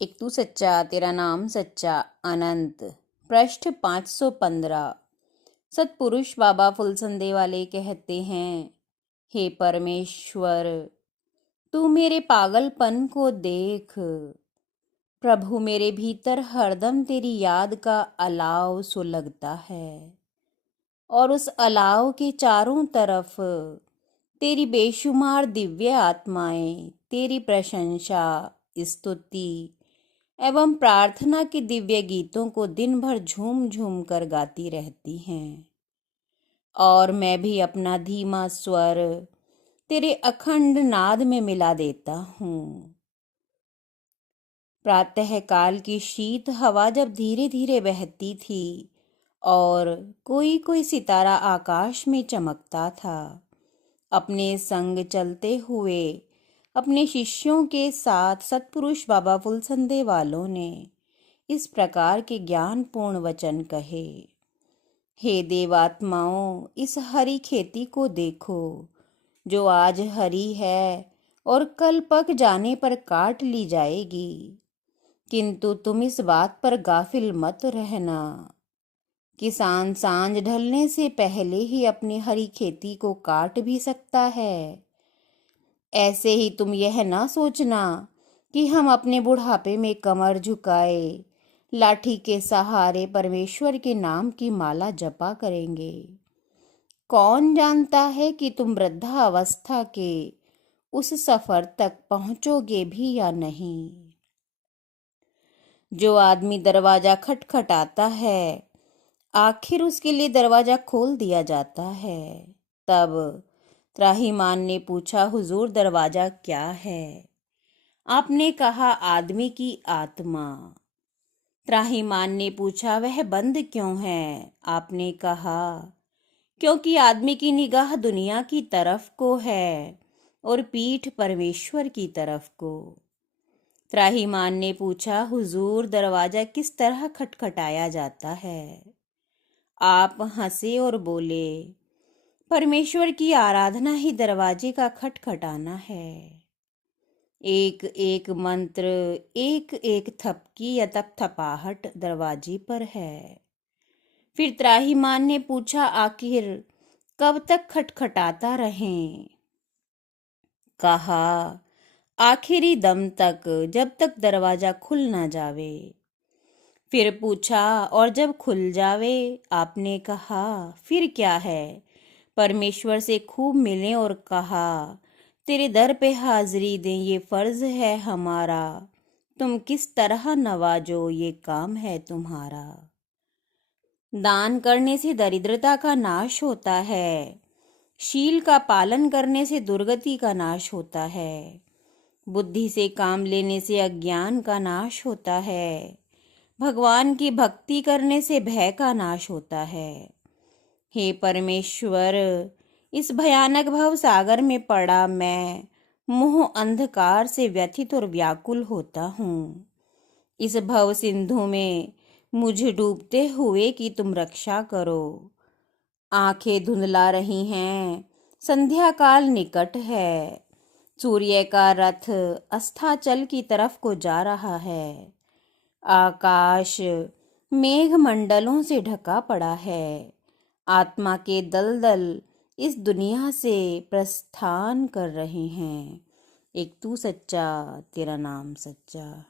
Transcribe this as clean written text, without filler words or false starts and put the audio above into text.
एक तू सच्चा तेरा नाम सच्चा अनंत। पृष्ठ 515। सतपुरुष बाबा फुलसंदे वाले कहते हैं, हे परमेश्वर, तू मेरे पागलपन को देख। प्रभु, मेरे भीतर हरदम तेरी याद का अलाव सुलगता है और उस अलाव के चारों तरफ तेरी बेशुमार दिव्य आत्माएं तेरी प्रशंसा, स्तुति एवं प्रार्थना के दिव्य गीतों को दिन भर झूम झूम कर गाती रहती हैं। और मैं भी अपना धीमा स्वर तेरे अखंड नाद में मिला देता हूँ। प्रातः काल की शीत हवा जब धीरे धीरे बहती थी और कोई कोई सितारा आकाश में चमकता था, अपने संग चलते हुए अपने शिष्यों के साथ सतपुरुष बाबा फुलसंदे वालों ने इस प्रकार के ज्ञानपूर्ण वचन कहे। हे देवात्माओं, इस हरी खेती को देखो जो आज हरी है और कल पक जाने पर काट ली जाएगी। किंतु तुम इस बात पर गाफिल मत रहना, किसान सांझ ढलने से पहले ही अपनी हरी खेती को काट भी सकता है। ऐसे ही तुम यह ना सोचना कि हम अपने बुढ़ापे में कमर झुकाए लाठी के सहारे परमेश्वर के नाम की माला जपा करेंगे। कौन जानता है कि तुम वृद्धावस्था के उस सफर तक पहुंचोगे भी या नहीं। जो आदमी दरवाजा खटखटाता है, आखिर उसके लिए दरवाजा खोल दिया जाता है। तब त्राहिमाम ने पूछा, हुजूर दरवाजा क्या है? आपने कहा, आदमी की आत्मा। त्राहिमाम ने पूछा, वह बंद क्यों है? आपने कहा, क्योंकि आदमी की निगाह दुनिया की तरफ को है और पीठ परमेश्वर की तरफ को। त्राहिमाम ने पूछा, हुजूर दरवाजा किस तरह खटखटाया जाता है? आप हंसे और बोले, परमेश्वर की आराधना ही दरवाजे का खटखटाना है। एक एक मंत्र, एक एक थपकी या थपथपाहट दरवाजे पर है। फिर त्राहिमाम ने पूछा, आखिर कब तक खटखटाता रहें? कहा, आखिरी दम तक, जब तक दरवाजा खुल ना जावे। फिर पूछा, और जब खुल जावे? आपने कहा, फिर क्या है? परमेश्वर से खूब मिले और कहा, तेरे दर पे हाजिरी दें, ये फर्ज है हमारा। तुम किस तरह नवाजो, ये काम है तुम्हारा। दान करने से दरिद्रता का नाश होता है। शील का पालन करने से दुर्गति का नाश होता है। बुद्धि से काम लेने से अज्ञान का नाश होता है। भगवान की भक्ति करने से भय का नाश होता है। हे परमेश्वर, इस भयानक भव सागर में पड़ा मैं मोह अंधकार से व्यथित और व्याकुल होता हूँ। इस भव सिंधु में मुझे डूबते हुए की तुम रक्षा करो। आंखें धुंधला रही हैं, संध्या काल निकट है। सूर्य का रथ अस्ताचल की तरफ को जा रहा है। आकाश मेघ मंडलों से ढका पड़ा है। आत्मा के दलदल इस दुनिया से प्रस्थान कर रहे हैं। एक तू सच्चा तेरा नाम सच्चा।